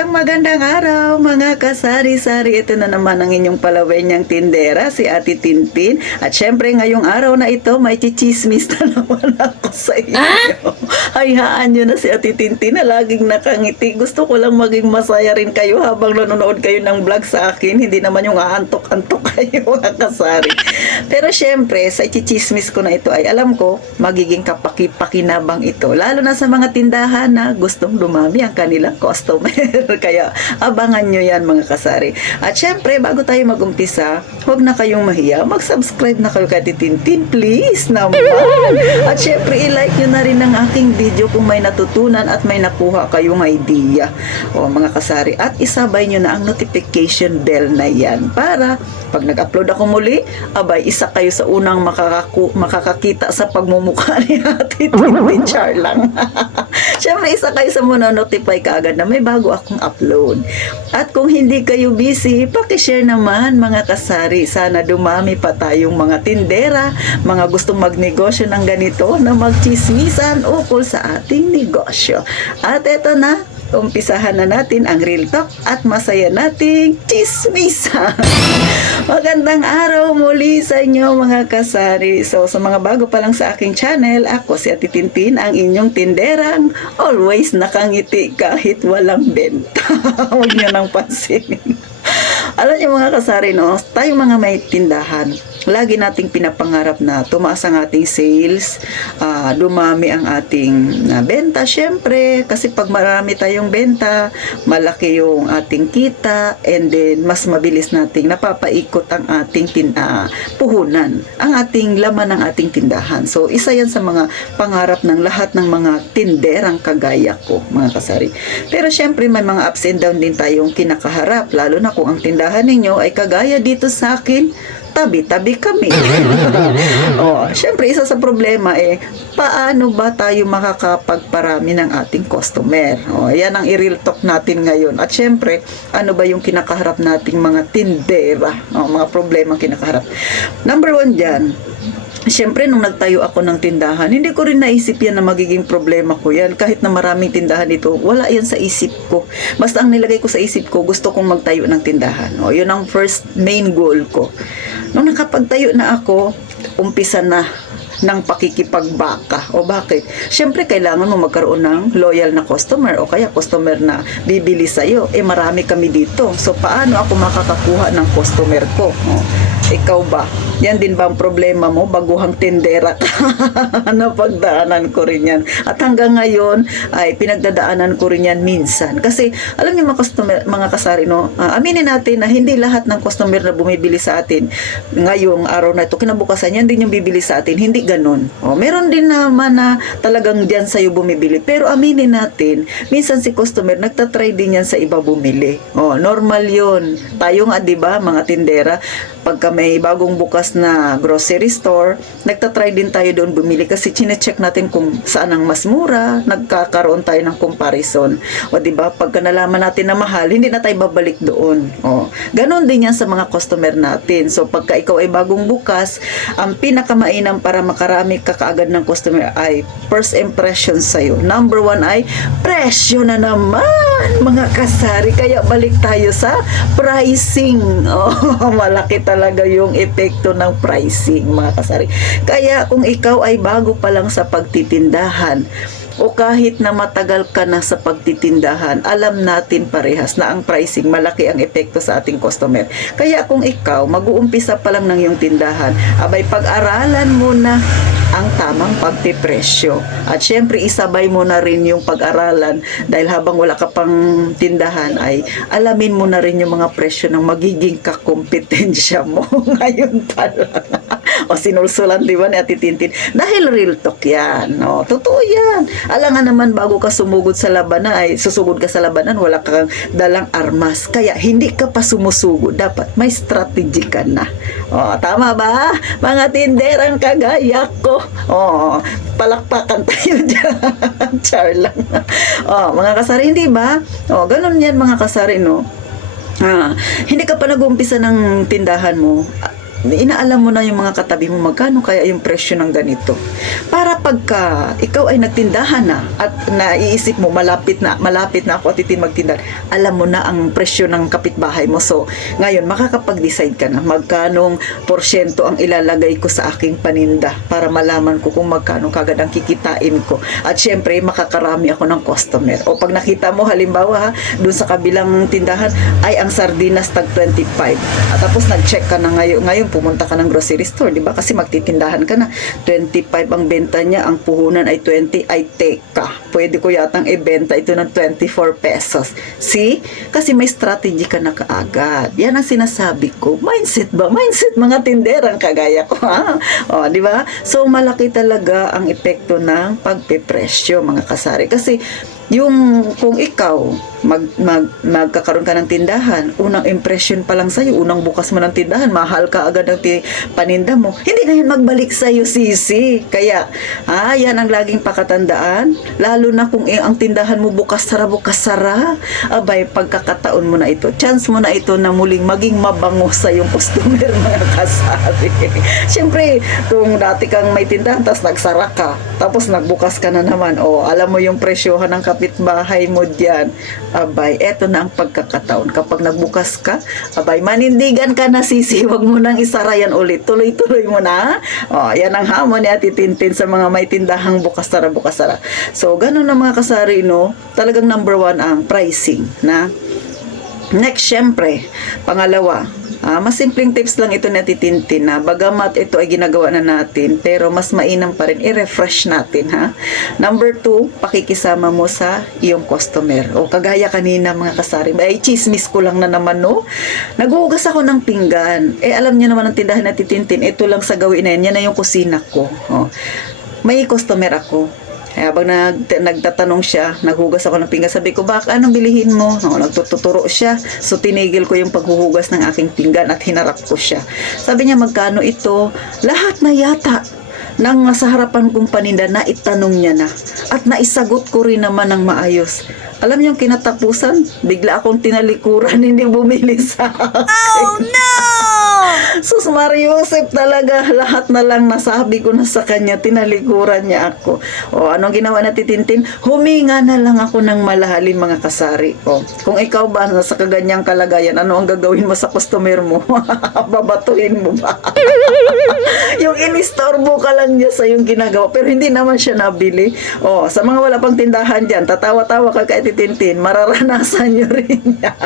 Magandang araw mga kasari-sari. Ito na naman ang inyong palawenyang tindera, si Ate Tintin. At syempre ngayong araw na ito, may chichismis na naman ako sa inyo. Hayaan nyo na si Ate Tintin na laging nakangiti. Gusto ko lang maging masaya rin kayo habang nanonood kayo ng vlog sa akin. Hindi naman yung aantok-antok kayo mga kasari. Pero syempre, sa chichismis ko na ito ay alam ko, magiging kapaki-pakinabang ito. Lalo na sa mga tindahan na gustong dumami ang kanilang customer. Kaya abangan nyo yan mga kasari. At syempre, bago tayo mag-umpisa, huwag na kayong mahiya. Mag-subscribe na kayo kay Tintin, please naman. At syempre, i-like nyo na rin ang aking video kung may natutunan at may nakuha kayong idea. O mga kasari. At isabay nyo na ang notification bell na yan para pag nag-upload ako muli, abay, isa kayo sa unang makakakita sa pagmumukha ni Ate Tintin. Char lang. Syempre, isa kayo sa muna notify kaagad na may bago akong upload. At kung hindi kayo busy, pakishare naman mga kasari. Sana dumami pa tayong mga tindera, mga gustong magnegosyo ng ganito na magchismisan ukol sa ating negosyo. At eto na, umpisahan na natin ang real talk at masaya nating chismisa. Magandang araw muli sa inyo mga kasari. So sa mga bago pa lang sa aking channel, ako si Ate Tintin, ang inyong tinderang always nakangiti kahit walang benta. Huwag niyo nang pansinin. Alam niyo mga kasari, no? Tayong mga may tindahan, lagi nating pinapangarap na tumaas ang ating sales, dumami ang ating benta. Syempre, kasi pag marami tayong benta, malaki yung ating kita, and then mas mabilis nating napapaikot ang ating puhunan, ang ating laman ng ating tindahan. So, isa yan sa mga pangarap ng lahat ng mga tinderang kagaya ko, mga kasari. Pero syempre, may mga ups and down din tayong kinakaharap, lalo na kung ang tindahan ninyo ay kagaya dito sa akin, tabi-tabi kami. Syempre, isa sa problema paano ba tayo makakapagparami ng ating customer? Yan ang i-real talk natin ngayon. At syempre, ano ba yung kinakaharap nating mga tindera? Mga problema kinakaharap. Number one dyan, siyempre, nung nagtayo ako ng tindahan, hindi ko rin naisip yan na magiging problema ko yan. Kahit na maraming tindahan dito, wala yan sa isip ko. Basta ang nilagay ko sa isip ko, gusto kong magtayo ng tindahan. Yun ang first main goal ko. Nung nakapagtayo na ako, umpisa na ng pakikipagbaka. O bakit? Siyempre, kailangan mo magkaroon ng loyal na customer o kaya customer na bibili sa'yo. Marami kami dito. So, paano ako makakakuha ng customer ko? Ikaw ba? Yan din ba ang problema mo? Baguhang tindera ka. Napagdaanan ko rin yan. At hanggang ngayon, ay pinagdadaanan ko rin yan minsan. Kasi, alam niyo mga kasari, no? Aminin natin na hindi lahat ng customer na bumibili sa atin ngayong araw na ito, kinabukasan yan din yung bibili sa atin. Hindi ganun. Meron din naman na talagang diyan sa'yo bumibili. Pero aminin natin, minsan si customer nagtatry din yan sa iba bumili. Normal yun. Tayo nga, diba, mga tindera, pagka may bagong bukas na grocery store, nagtatry din tayo doon bumili kasi chinecheck natin kung saan ang mas mura, nagkakaroon tayo ng comparison. Diba, pagka nalaman natin na mahal, hindi na tayo babalik doon. Ganon din yan sa mga customer natin. So, pagka ikaw ay bagong bukas, ang pinakamainam para makarami ka kaagad ng customer ay first impression sa'yo. Number one ay presyo na naman, mga kasari. Kaya balik tayo sa pricing. Malaki talaga yung epekto ng pricing, mga kasari. Kaya kung ikaw ay bago pa lang sa pagtitindahan, o kahit na matagal ka na sa pagtitindahan, alam natin parehas na ang pricing, malaki ang epekto sa ating customer. Kaya kung ikaw, mag-uumpisa pa lang ng iyong tindahan, abay pag-aralan mo na ang tamang pagpipresyo. At syempre, isabay mo na rin yung pag-aralan dahil habang wala ka pang tindahan ay alamin mo na rin yung mga presyo ng magiging kakompetensya mo ngayon pa lang. Sinulsulan, di ba, ni Ate Tintin? Dahil real talk yan. Totoo yan. Alangan naman, bago ka sumugod sa labanan, ay susugod ka sa labanan, wala kang dalang armas. Kaya hindi ka pa sumusugod. Dapat may strategy ka na. Tama ba? Mga tinderang kagaya ko. Palakpakan tayo dyan. Char lang. Mga kasari, hindi ba? Ganun yan mga kasari, no? Hindi ka pa nag-uumpisa ng tindahan mo. inaalam mo na yung mga katabi mo magkano kaya yung presyo ng ganito. Para pagka ikaw ay nagtindahan na at naiisip mo malapit na ako at magtindahan, alam mo na ang presyo ng kapitbahay mo. So, ngayon makakapag-decide ka na magkanong porsyento ang ilalagay ko sa aking paninda para malaman ko kung magkano kagad ang kikitain ko. At syempre, makakarami ako ng customer. O pag nakita mo, halimbawa, dun sa kabilang tindahan, ay ang sardinas tag 25. At tapos nag-check ka na ngayon pumunta ka ng grocery store, di ba? Kasi magtitindahan ka na. 25 ang benta niya, ang puhunan ay 20. Ay, teka. Pwede ko yatang ibenta ito ng 24 pesos. See? Kasi may strategy ka na kaagad. Yan ang sinasabi ko. Mindset ba? Mindset mga tinderang kagaya ko, ha? O, di ba? So, malaki talaga ang epekto ng pagpepresyo, mga kasari. Kasi, yung kung ikaw magkakaroon ka ng tindahan, unang impression pa lang sa'yo, unang bukas mo ng tindahan, mahal ka agad ng paninda mo, hindi na yan magbalik sa'yo, sisi. Kaya, yan ang laging pakatandaan, lalo na kung ang tindahan mo bukas sara, abay, pagkakataon mo na ito, chance mo na ito na muling maging mabango sa yung customer, mga kasari. Siyempre, kung dati kang may tindahan, tapos nagsara ka, tapos nagbukas ka na naman, alam mo yung presyohan ng kapitbahay mo diyan, abay, eto na ang pagkakataon. Kapag nagbukas ka, abay, manindigan ka na, sisi, wag mo nang isara yan ulit. Tuloy-tuloy mo na. Yan ang hamon ni Ate Tintin sa mga may tindahang bukas sara. So, ganun na mga kasari, no? Talagang number 1 ang pricing, na. Next, syempre, pangalawa, mas simpleng tips lang ito na titintin, na bagamat ito ay ginagawa na natin, pero mas mainam pa rin i-refresh natin, ha. Number 2, pakikisama mo sa iyong customer. O kagaya kanina, mga kasari, ay chismis ko lang na naman, no. Naghuhugas ako ng pinggan. Alam niyo naman ang tindahan na titintin, ito lang sa gawin na yan na yung kusina ko. May customer ako. Habang nagtatanong siya, naghugas ako ng pinggan, sabi ko, baka anong bilihin mo? Nagtuturo siya. So, tinigil ko yung paghuhugas ng aking pinggan at hinarap ko siya. Sabi niya, magkano ito? Lahat na yata nang nasa harapan kong paninda na itanong niya na. At naisagot ko rin naman ng maayos. Alam niyo yung kinatapusan? Bigla akong tinalikuran, hindi bumili sa akin. Oh no! Sus Mariusep talaga, lahat na lang nasabi ko na sa kanya, tinalikuran niya ako. Anong ginawa na titintin? Huminga na lang ako ng malalim, mga kasari. Kung ikaw ba nasa kaganyang kalagayan, ano ang gagawin mo sa customer mo? Babatuhin mo ba? Yung inistorbo ka lang niya sa yung ginagawa, pero hindi naman siya nabili. Sa mga wala pang tindahan dyan, tatawa-tawa ka kay titintin, mararanasan nyo rin yan.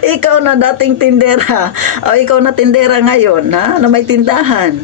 Ikaw na dating tindera, ikaw na tindera ngayon, ha, na may tindahan.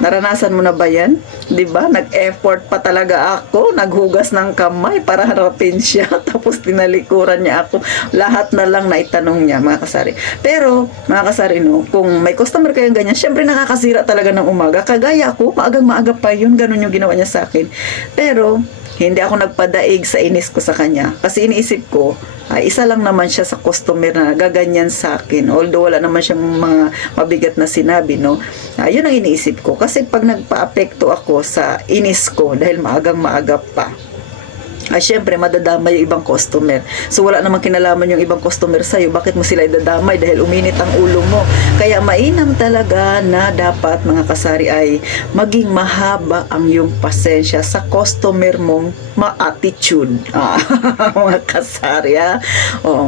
Naranasan mo na ba yan? Diba? Nag-effort pa talaga ako, naghugas ng kamay para harapin siya, tapos tinalikuran niya ako. Lahat na lang naitanong niya, mga kasari. Pero, mga kasari, no, kung may customer kayong ganyan, syempre nakakasira talaga ng umaga. Kagaya ako, maagang-maaga pa yun, ganun yung ginawa niya sa akin. Pero, hindi ako nagpadaig sa inis ko sa kanya. Kasi iniisip ko, isa lang naman siya sa customer na gaganyan sa akin. Although wala naman siyang mga mabigat na sinabi, no. Yun ang iniisip ko. Kasi pag nagpa-apekto ako sa inis ko, dahil maagang-maaga pa, syempre madadamay yung ibang customer. So wala namang kinalaman yung ibang customer sa'yo. Bakit mo sila idadamay? Dahil uminit ang ulo mo. Kaya mainam talaga na dapat, mga kasari, ay maging mahaba ang iyong pasensya sa customer mong ma-attitude. Mga kasari, ha?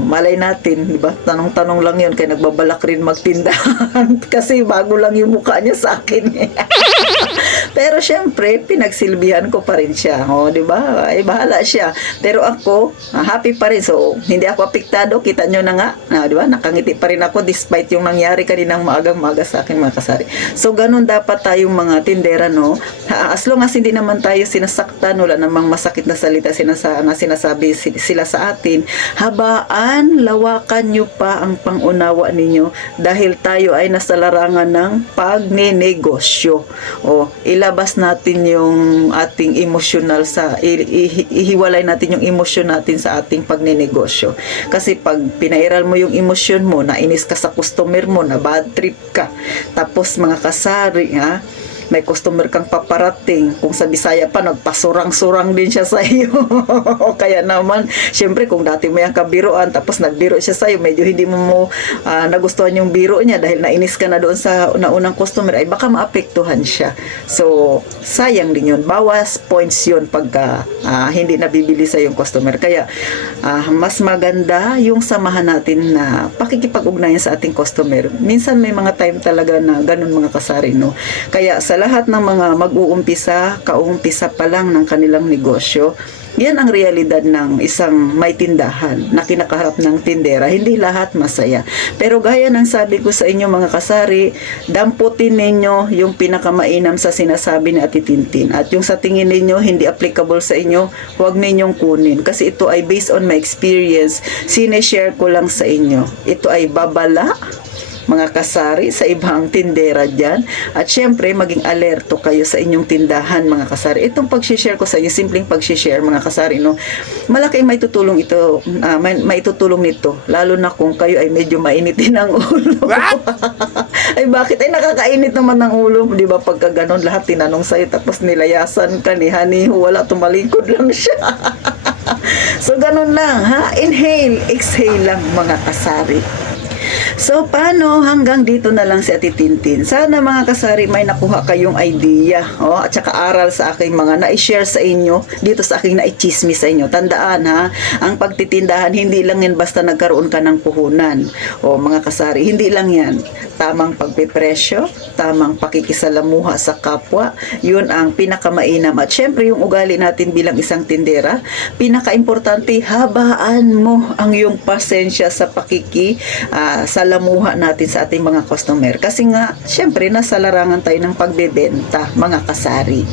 Malay natin, diba? Tanong-tanong lang yun, kaya nagbabalak rin magtindahan. Kasi bago lang yung mukha niya sa akin. Pero syempre, pinagsilbihan ko pa rin siya. Diba? Ay, bahala siya. Pero ako, happy pa rin. So, hindi ako apektado. Kita nyo na nga. Diba? Nakangiti pa rin ako despite yung nangyari kaninang maagang-maga sa akin, mga kasari. So, ganun dapat tayong mga tindera, no? As long as hindi naman tayo sinasaktan, wala namang masakit na salita na sinasabi sila sa atin, habaan, lawakan nyo pa ang pangunawa ninyo dahil tayo ay nasa larangan ng pagninegosyo. Ilabas natin yung ating emosyonal ihiwalay natin yung emosyon natin sa ating pagninegosyo. Kasi pag pinairal mo yung emosyon mo, nainis ka sa customer mo, na bad trip ka, tapos mga kasari, may customer kang paparating, kung sa Bisaya pa, nagpasurang-surang din siya sa iyo. Kaya naman, syempre, kung dati mo yung kabiruan, tapos nagbiro siya sa iyo, medyo hindi mo nagustuhan yung biro niya dahil nainis ka na doon sa naunang customer, ay baka maapektuhan siya. So, sayang din yun. Bawas points yun pagka hindi nabibili sa yung customer. Kaya, mas maganda yung samahan natin na pakikipag-ugnayan sa ating customer. Minsan may mga time talaga na ganun mga kasari, no? Kaya sa lahat ng mga mag-uumpisa, kauumpisa pa lang ng kanilang negosyo, yan ang realidad ng isang may tindahan na kinakaharap ng tindera. Hindi lahat masaya. Pero gaya ng sabi ko sa inyo mga kasari, damputin ninyo yung pinakamainam sa sinasabi ni Ate Tintin. At yung sa tingin ninyo hindi applicable sa inyo, huwag ninyong kunin. Kasi ito ay based on my experience. Sineshare ko lang sa inyo. Ito ay babala mga kasari sa ibang tindera dyan. At syempre, maging alerto kayo sa inyong tindahan, mga kasari. Itong pag-share ko sa inyo, simpleng pag-share, mga kasari, no? Malaking may tutulong ito, may tutulong nito. Lalo na kung kayo ay medyo mainitin ang ulo. Ay, bakit? Ay, nakakainit naman ng ulo. Di ba, pagka ganon, lahat tinanong sa'yo, tapos nilayasan ka ni Honey, wala, tumalikod lang siya. So, ganon lang, ha? Inhale, exhale lang, mga kasari. So, paano? Hanggang dito na lang si Ate Tintin. Sana mga kasari may nakuha kayong idea at saka aral sa aking mga na-share sa inyo dito sa aking na-chismis sa inyo. Tandaan ha, ang pagtitindahan hindi lang yan basta nagkaroon ka ng puhunan. Mga kasari, hindi lang yan. Tamang pagpipresyo, tamang pakikisalamuha sa kapwa, yun ang pinakamainam. At syempre yung ugali natin bilang isang tindera, pinaka-importante, habaan mo ang iyong pasensya sa salamuha natin sa ating mga customer. Kasi nga, syempre, nasa larangan tayo ng pagbebenta, mga kasari.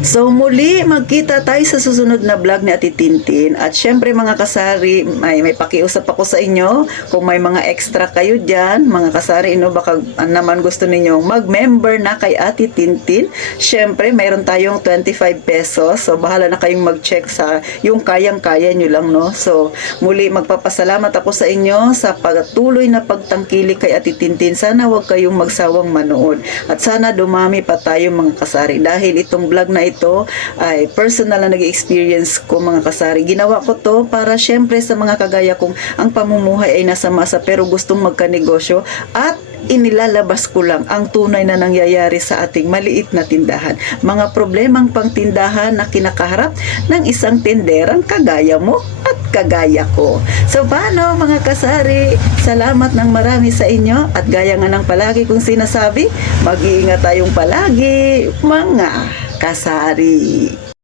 So muli, magkita tayo sa susunod na vlog ni Ate Tintin. At syempre mga kasari, may pakiusap ako sa inyo. Kung may mga extra kayo dyan, mga kasari, baka naman gusto ninyong mag-member na kay Ate Tintin. Syempre, mayroon tayong 25 pesos. So bahala na kayong mag-check sa yung kayang-kaya nyo lang, no? So muli, magpapasalamat ako sa inyo sa patuloy na pagtangkilik kay Ate Tintin. Sana huwag kayong magsawang manood. At sana dumami pa tayo mga kasari. Dahil itong vlog na ito ay personal na nag-experience ko mga kasari. Ginawa ko to para syempre sa mga kagaya kong ang pamumuhay ay nasa masa pero gustong magkanegosyo at inilalabas ko lang ang tunay na nangyayari sa ating maliit na tindahan. Mga problemang pangtindahan na kinakaharap ng isang tinderang kagaya mo at kagaya ko. So paano mga kasari? Salamat ng marami sa inyo at gaya nga ng palagi kong sinasabi, mag-iingat tayong palagi mga kasari.